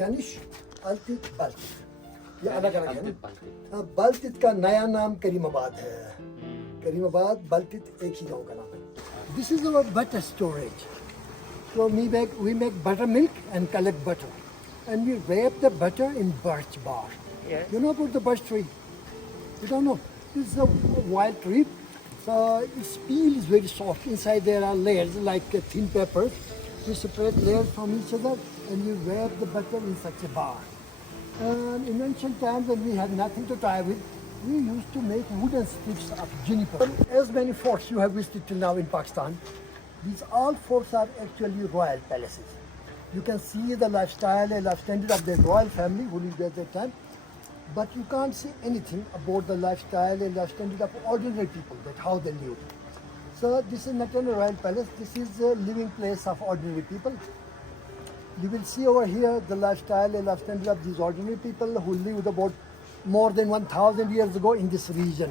Danish, Altit Baltit. ये अलग अलग है ना। बाल्टित का नया नाम करीमाबाद है। करीमाबाद बाल्टित एक ही गांव का नाम है। This is our butter storage. So we make buttermilk and collect butter, and we wrap the butter in birch bark. Yes. You know about the birch tree? You don't know. This is a wild tree. So its peel is very soft. Inside there are layers like thin paper. We separate layers from each other, and we wrap the butter in such a bark. And in ancient times, when we had nothing to tie with, we used to make wooden sticks of juniper. As many forts you have visited till now in Pakistan, these all forts are actually royal palaces. You can see the lifestyle and life standard of the royal family who lived at that time, but you can't see anything about the lifestyle and life standard of ordinary people, that how they lived. So this is not only a royal palace, this is a living place of ordinary people. You will see over here the lifestyle and life standard of these ordinary people who lived about more than 1,000 years ago in this region.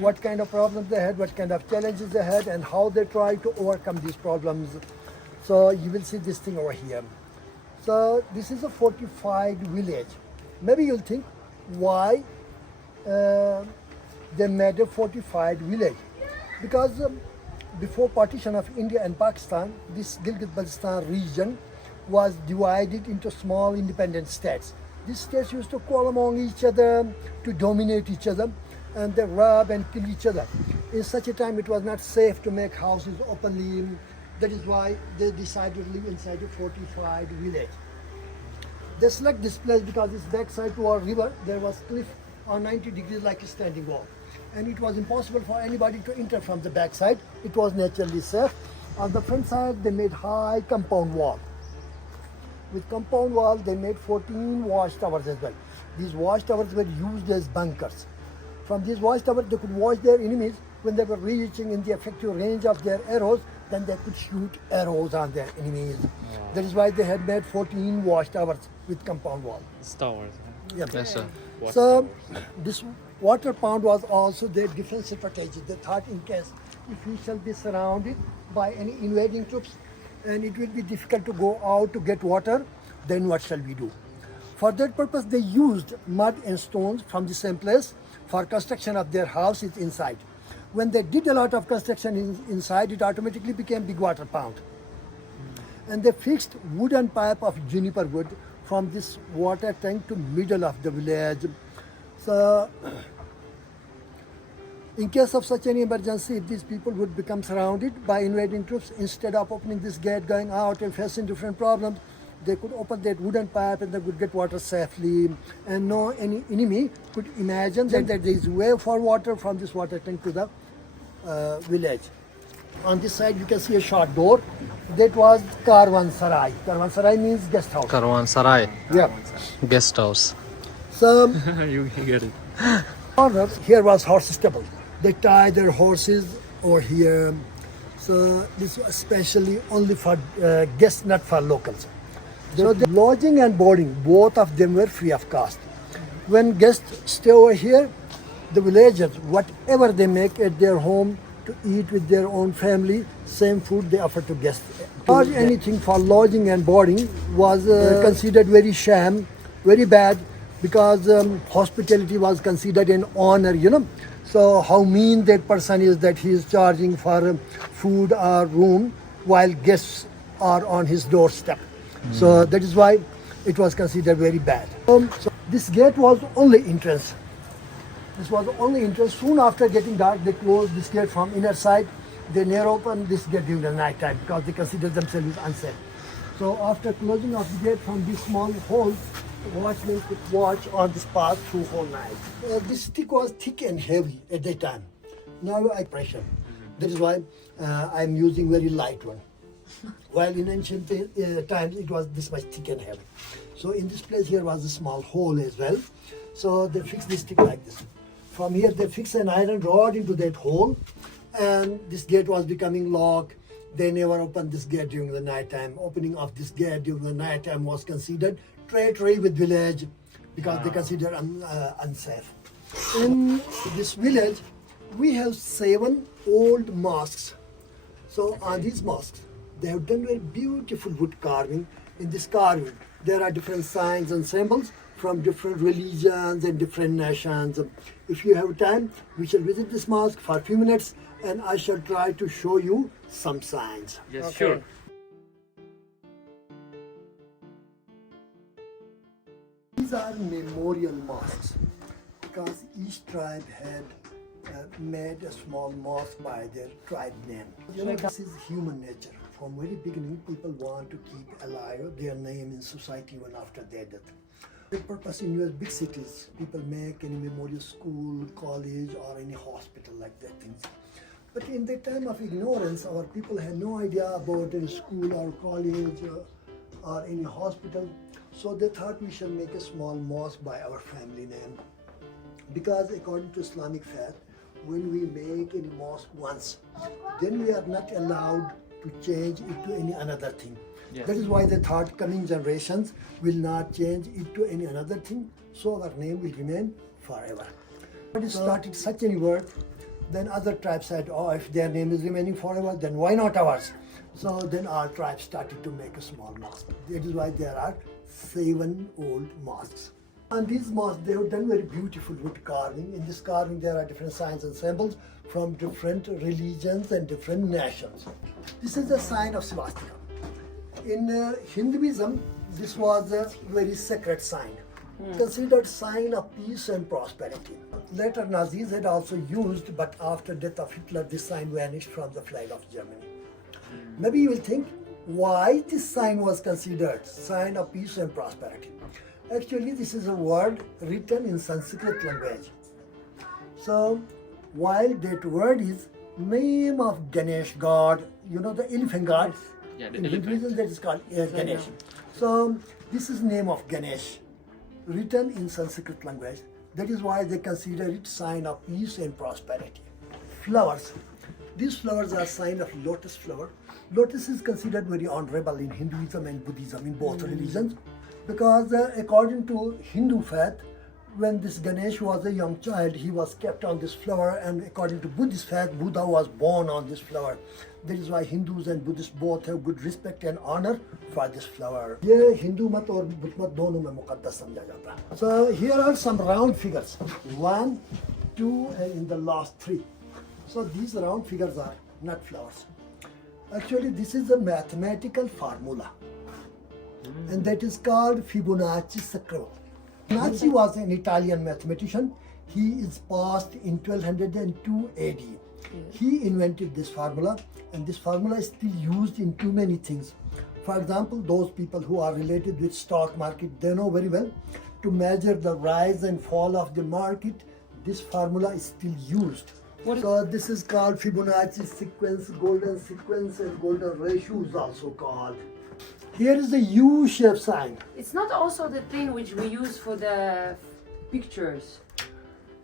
What kind of problems they had, what kind of challenges they had, and how they tried to overcome these problems. So you will see this thing over here. So this is a fortified village. Maybe you'll think, why they made a fortified village? Because before partition of India and Pakistan, this Gilgit-Baltistan region was divided into small independent states. These states used to quarrel among each other, to dominate each other, and they rob and kill each other. In such a time, it was not safe to make houses openly. That is why they decided to live inside a fortified village. They select this place because its backside to our river, there was cliff on 90 degrees like a standing wall. And it was impossible for anybody to enter from the backside. It was naturally safe. On the front side, they made high compound wall. With compound wall, they made 14 watchtowers as well. These watchtowers were used as bunkers. From these watchtowers, they could watch their enemies. When they were reaching in the effective range of their arrows, then they could shoot arrows on their enemies. Wow. That is why they had made 14 watchtowers with compound wall. Towers. Yeah. Yes, sir. So this water pond was also their defense strategy. They thought, in case if we shall be surrounded by any invading troops, and it will be difficult to go out to get water, then what shall we do? For that purpose, they used mud and stones from the same place for construction of their houses inside. When they did a lot of construction inside, it automatically became big water pond. And they fixed wooden pipe of juniper wood from this water tank to middle of the village. So in case of such an emergency, if these people would become surrounded by invading troops, instead of opening this gate, going out and facing different problems, they could open that wooden pipe and they could get water safely. And no any enemy could imagine that there is way for water from this water tank to the village. On this side, you can see a short door. That was Karwan Sarai. Karwan Sarai means guest house. Karwan Sarai. Yeah. Guest house. So You get it. here was horse stable. They tie their horses over here. So this was especially only for guests, not for locals. So the lodging and boarding, both of them were free of cost. When guests stay over here, the villagers, whatever they make at their home to eat with their own family, same food they offer to guests. Charge anything for lodging and boarding was considered very sham, very bad, because hospitality was considered an honor, you know. So how mean that person is that he is charging for food or room while guests are on his doorstep. So that is why it was considered very bad. So this gate was only entrance. This was the only entrance. Soon after getting dark, they closed this gate from inner side. They never opened this gate during the night time because they considered themselves unsafe. So after closing of the gate from this small hole, the watchmen could watch on this path through whole night. This stick was thick and heavy at that time. Now I pressure. That is why I am using very light one. While in ancient times it was this much thick and heavy. So in this place here was a small hole as well. So they fixed this stick like this. From here they fixed an iron rod into that hole, and this gate was becoming locked. They never opened this gate during the night time. Opening of this gate during the night time was considered treachery with village because they considered unsafe. In this village, we have 7 old mosques. So on these mosques, they have done very beautiful wood carving. In this carving, There are different signs and symbols from different religions and different nations. If you have time, we shall visit this mosque for a few minutes and I shall try to show you some signs. Yes, sure. These are memorial mosques because each tribe had made a small mosque by their tribe name. You know, this is human nature. From very beginning, people want to keep alive their name in society even after their death. The purpose in your big cities, people make any memorial school, college, or any hospital like that things. But in the time of ignorance, our people had no idea about any school or college or any hospital. So they thought we shall make a small mosque by our family name. Because according to Islamic faith, when we make any mosque once, then we are not allowed to change it to any another thing. Yes. That is why they thought coming generations will not change it to any another thing, so our name will remain forever. But it started such a word, then other tribes said, oh, if their name is remaining forever, then why not ours? So then our tribe started to make a small mosque. That is why there are 7 old mosques. And these mosques, they have done very beautiful wood carving. In this carving, there are different signs and symbols from different religions and different nations. This is a sign of swastika. In Hinduism, this was a very sacred sign, considered sign of peace and prosperity. Later, Nazis had also used, but after death of Hitler, this sign vanished from the flag of Germany. Maybe you will think, why this sign was considered sign of peace and prosperity? Actually, this is a word written in Sanskrit language. So, while that word is name of Ganesh god, you know the elephant god? Yeah, the in elephant. Hinduism that is called Ganesh. So, this is name of Ganesh, written in Sanskrit language. That is why they consider it sign of peace and prosperity. Flowers. These flowers are sign of lotus flower. Lotus is considered very honorable in Hinduism and Buddhism, in both religions. Because according to Hindu faith, when this Ganesh was a young child, he was kept on this flower, and according to Buddhist faith, Buddha was born on this flower. That is why Hindus and Buddhists both have good respect and honor for this flower. ये हिंदू मत और बुद्ध मत दोनों में मुकद्दस समझा जाता है. So here are some round figures, 1, 2, and in the last 3. So these round figures are not flowers. Actually, this is a mathematical formula. And that is called Fibonacci scale. Fibonacci was an Italian mathematician. He is passed in 1202 AD. He invented this formula, and this formula is still used in too many things. For example, those people who are related with stock market, they know very well to measure the rise and fall of the market. This formula is still used. So this is called Fibonacci sequence, golden sequence, and golden ratio is also called. Here is the U-shaped sign. It's not also the thing which we use for the pictures.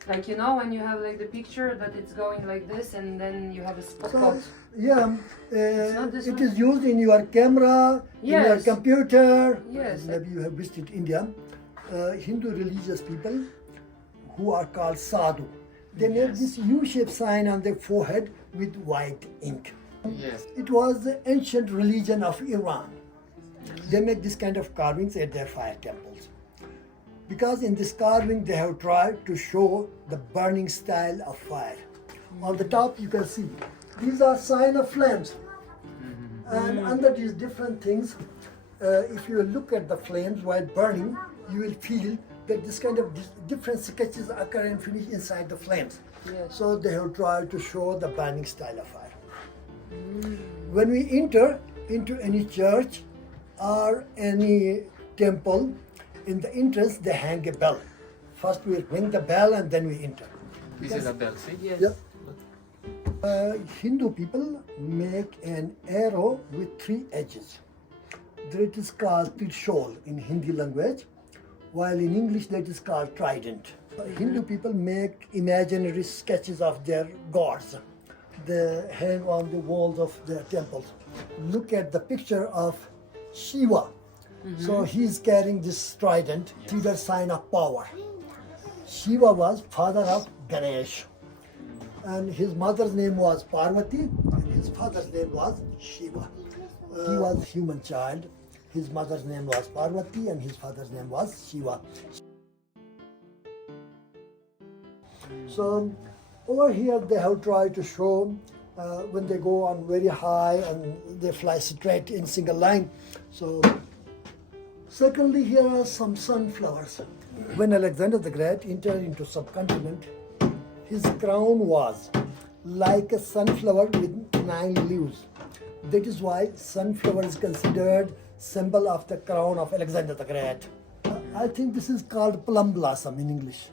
Like, you know, when you have like the picture that it's going like this and then you have a spot. So, yeah, not this it one? is used in your camera, in your Yes. computer. Yes. Maybe you have visited India. Hindu religious people who are called sadhu. They make this U-shaped sign on their forehead with white ink. Yes. It was the ancient religion of Iran. They make this kind of carvings at their fire temples. Because in this carving they have tried to show the burning style of fire. On the top you can see, these are sign of flames. And under these different things, if you look at the flames while burning, you will feel that this kind of different sketches occur and finish inside the flames. Yes. So they have tried to show the burning style of fire. When we enter into any church or any temple, in the entrance they hang a bell. First we ring the bell and then we enter. This is a bell, see? Yes. Yeah. Hindu people make an arrow with 3 edges. That is called Trishul in Hindi language, while in English that is called trident. Hindu people make imaginary sketches of their gods. They hang on the walls of their temples. Look at the picture of Shiva. So he is carrying this trident, trigger sign of power. Shiva was father of Ganesh. And his mother's name was Parvati, and his father's name was Shiva. He was human child. His mother's name was Parvati and his father's name was Shiva. So over here they have tried to show when they go on very high and they fly straight in single line. So secondly, here are some sunflowers. When Alexander the Great entered into subcontinent, his crown was like a sunflower with 9 leaves. That is why sunflower is considered symbol of the crown of Alexander the Great. I think this is called plum blossom in English.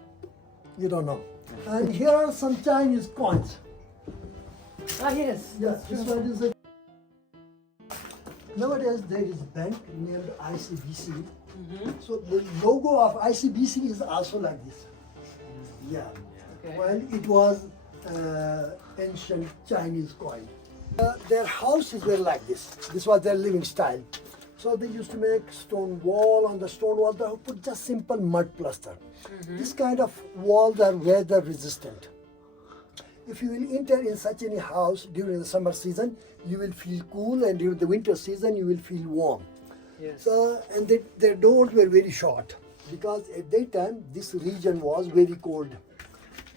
You don't know. And here are some Chinese coins. Ah, yes. Yes, this one is a... Nowadays there is a bank named ICBC. So the logo of ICBC is also like this. Yeah. Okay. Well, it was ancient Chinese coin. Their houses were like this. This was their living style. So they used to make stone wall. On the stone wall they would put just simple mud plaster. This kind of walls are weather resistant. If you will enter in such any house during the summer season, you will feel cool, and during the winter season you will feel warm. Yes. So, and their doors were very short because at that time this region was very cold.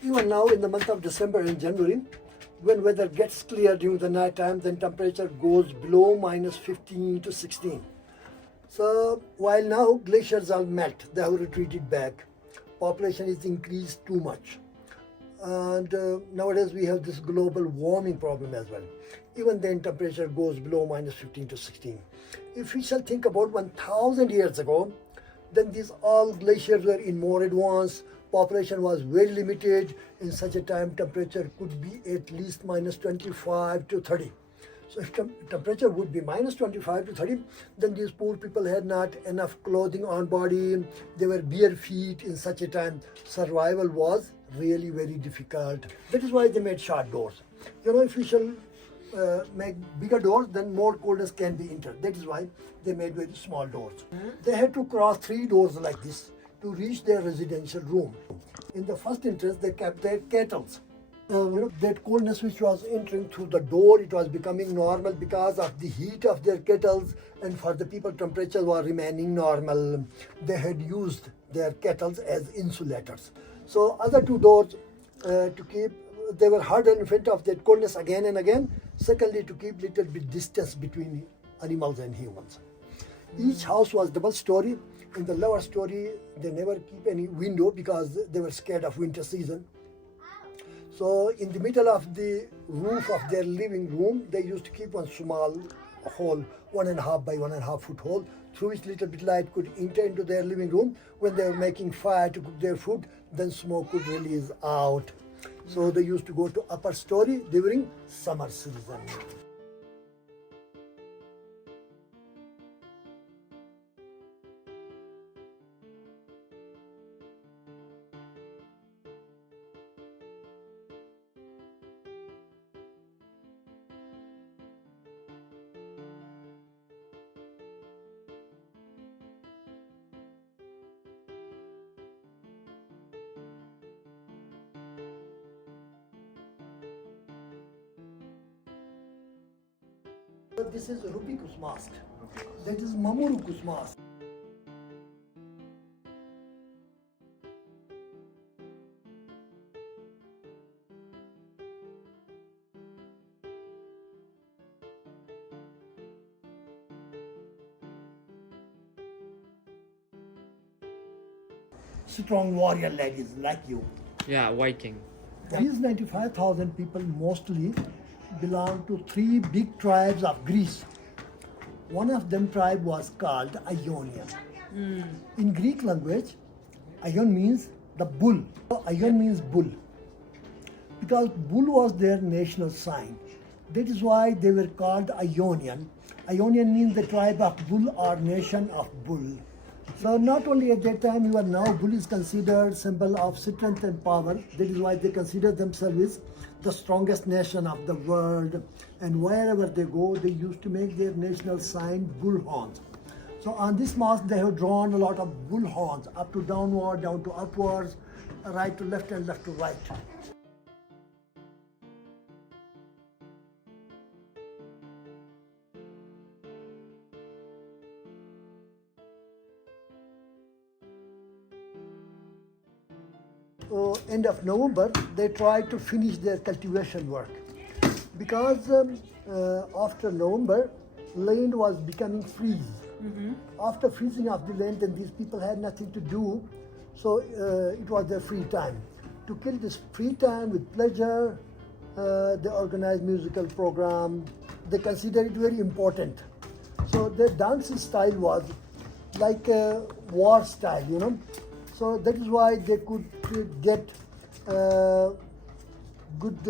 Even now in the month of December and January, when weather gets clear during the night time, then temperature goes below -15 to 16. So while now glaciers are melt, they have retreated back. Population is increased too much. And nowadays we have this global warming problem as well. Even then temperature goes below -15 to 16. If we shall think about 1000 years ago, then these all glaciers were in more advanced, population was very limited. In such a time temperature could be at least -25 to 30. So if temperature would be -25 to 30, then these poor people had not enough clothing on body. They were bare feet. In such a time, survival was really very difficult. That is why they made short doors. You know, if we shall make bigger doors, then more coldness can be entered. That is why they made very small doors. They had to cross 3 doors like this to reach their residential room. In the first entrance, they kept their kettles. That coldness which was entering through the door, it was becoming normal because of the heat of their kettles, and for the people temperature was remaining normal. They had used their kettles as insulators. So other 2 doors they were hardened in front of that coldness again and again. Secondly, to keep little bit distance between animals and humans. Each house was double story. In the lower story, they never keep any window because they were scared of winter season. So in the middle of the roof of their living room, they used to keep one small hole, 1.5 by 1.5 foot hole, through which little bit light could enter into their living room. When they were making fire to cook their food, then smoke could release out. So they used to go to upper story during summer season. This is Rupikus mask. That is Mamurukus mask. Strong warrior ladies like you. Yeah, Viking. These 95,000 people mostly belong to 3 big tribes of Greece. One of them tribe was called Ionian. In Greek language, Ion means the bull. Ion means bull. Because bull was their national sign. That is why they were called Ionian. Ionian means the tribe of bull or nation of bull. So not only at that time, even now bull is considered symbol of strength and power. That is why they consider themselves the strongest nation of the world. And wherever they go, they used to make their national sign bull horns. So on this mask, they have drawn a lot of bull horns, up to downward, down to upwards, right to left and left to right. end of November, they try to finish their cultivation work. Because after November, land was becoming freeze. After freezing of the land, and these people had nothing to do, so it was their free time. To kill this free time with pleasure, they organized musical program. They consider it very important. So their dancing style was like a war style, you know. So that is why they could get good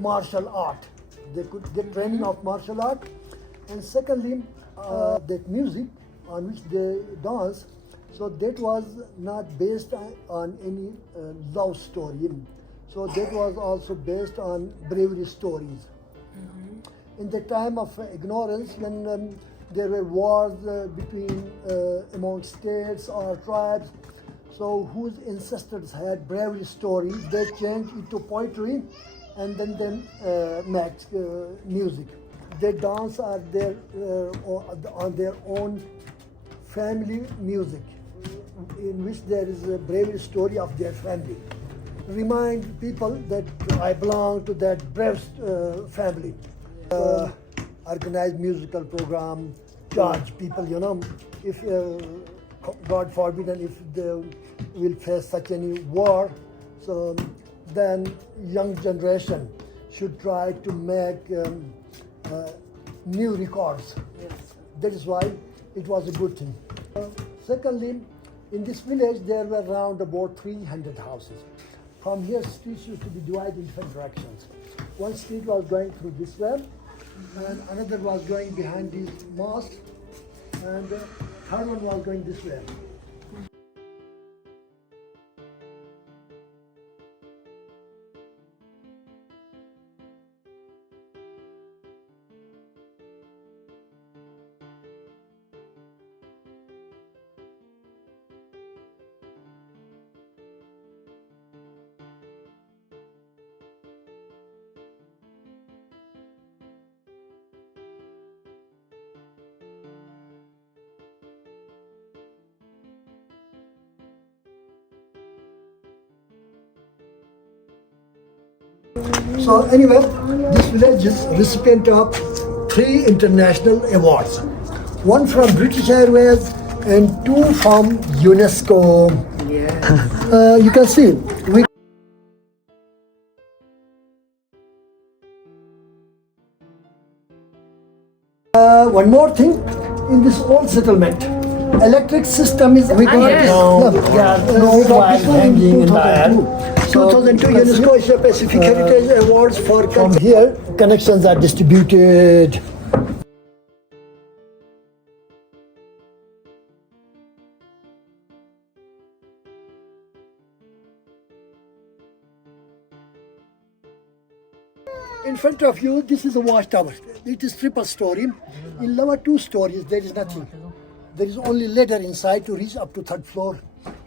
martial art. They could get training of martial art. And secondly, that music on which they dance, so that was not based on any love story. So that was also based on bravery stories. In the time of ignorance, when there were wars between among states or tribes, so whose ancestors had bravery stories, they changed it to poetry and then make music. They dance on their own family music, in which there is a bravery story of their family. Remind people that I belong to that brave family. Organize musical program, charge people, you know, if God forbid, and if they will face such any war, so then young generation should try to make new records. Yes. That is why it was a good thing. Secondly, in this village there were around about 300 houses. From here, streets used to be divided in different directions. One street was going through this way, and another was going behind this mosque, and the third one was going this way. So anyway, this village is recipient of 3 international awards. One from British Airways and 2 from UNESCO. Yes. You can see, one more thing, in this old settlement, electric system is we got yes. no wires hanging in the air. 2002 UNESCO Asia Pacific Heritage Awards for from here connections are distributed. In front of you, this is a watchtower. It is triple story. In lower 2 stories, there is nothing. There is only ladder inside to reach up to 3rd floor.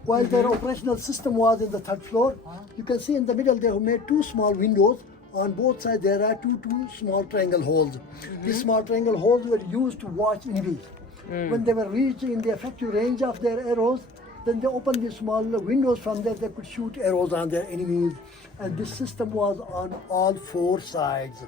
While their operational system was in the 3rd floor, you can see in the middle they have made 2 small windows. On both sides there are two small triangle holes. These small triangle holes were used to watch enemies. When they were reached in the effective range of their arrows, then they opened these small windows. From there they could shoot arrows on their enemies. And this system was on all 4 sides.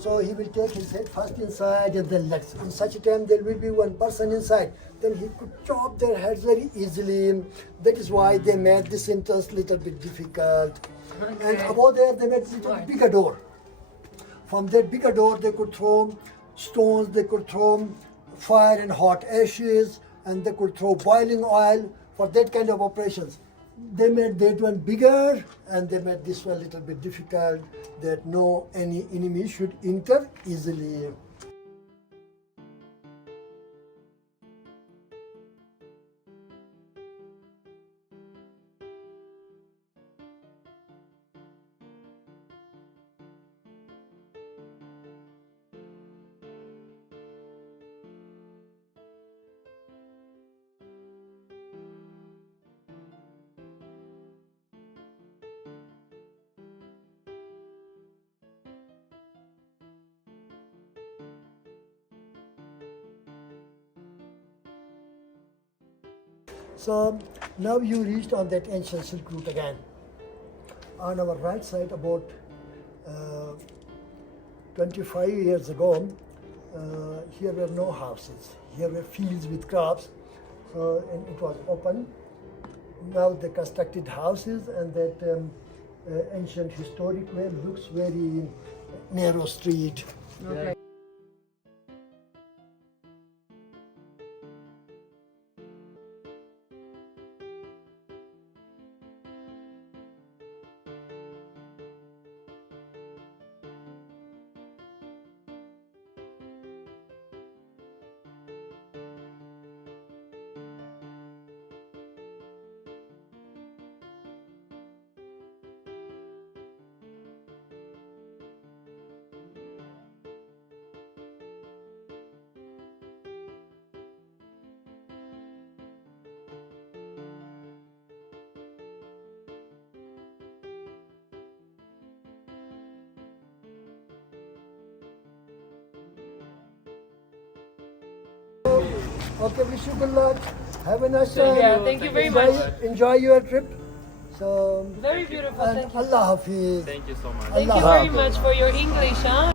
So he will take his head first inside and then legs. In such a time there will be one person inside. Then he could chop their heads very easily. That is why they made this entrance little bit difficult. And above there they made a little bigger door. From that bigger door they could throw stones, they could throw fire and hot ashes, and they could throw boiling oil for that kind of operations. They made that one bigger and they made this one a little bit difficult, that no any enemy should enter easily. So now you reached on that ancient Silk Route again. On our right side, about 25 years ago, here were no houses. Here were fields with crops, and it was open. Now they constructed houses, and that ancient historic way looks very narrow street. Okay. Okay, wish you good luck. Have a nice time. Yeah, thank you very enjoy, much. Enjoy your trip. So, Very beautiful. and Thank you. Allah Hafiz. Thank you so much. Thank you Allah very Hafiz. much for your English, huh?